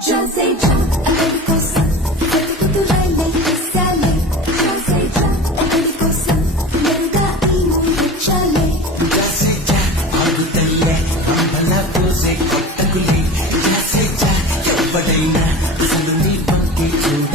Já sei já, aquele coça, feito cultural e especiale. Já sei já, aquele coça, merda e muito chale. ಜಾಸಿಜಾ ಆಗುತ್ತಲ್ಲೇ ಅಂಬಲ ಪೂಸೆ ಕೊಟ್ಟ ಕುಲಿ ಜಾಸಿಜಾ ಎವ್ವಡೈನ ಸಂದು ನೀ ಪಂಕಿ ಚೂಡ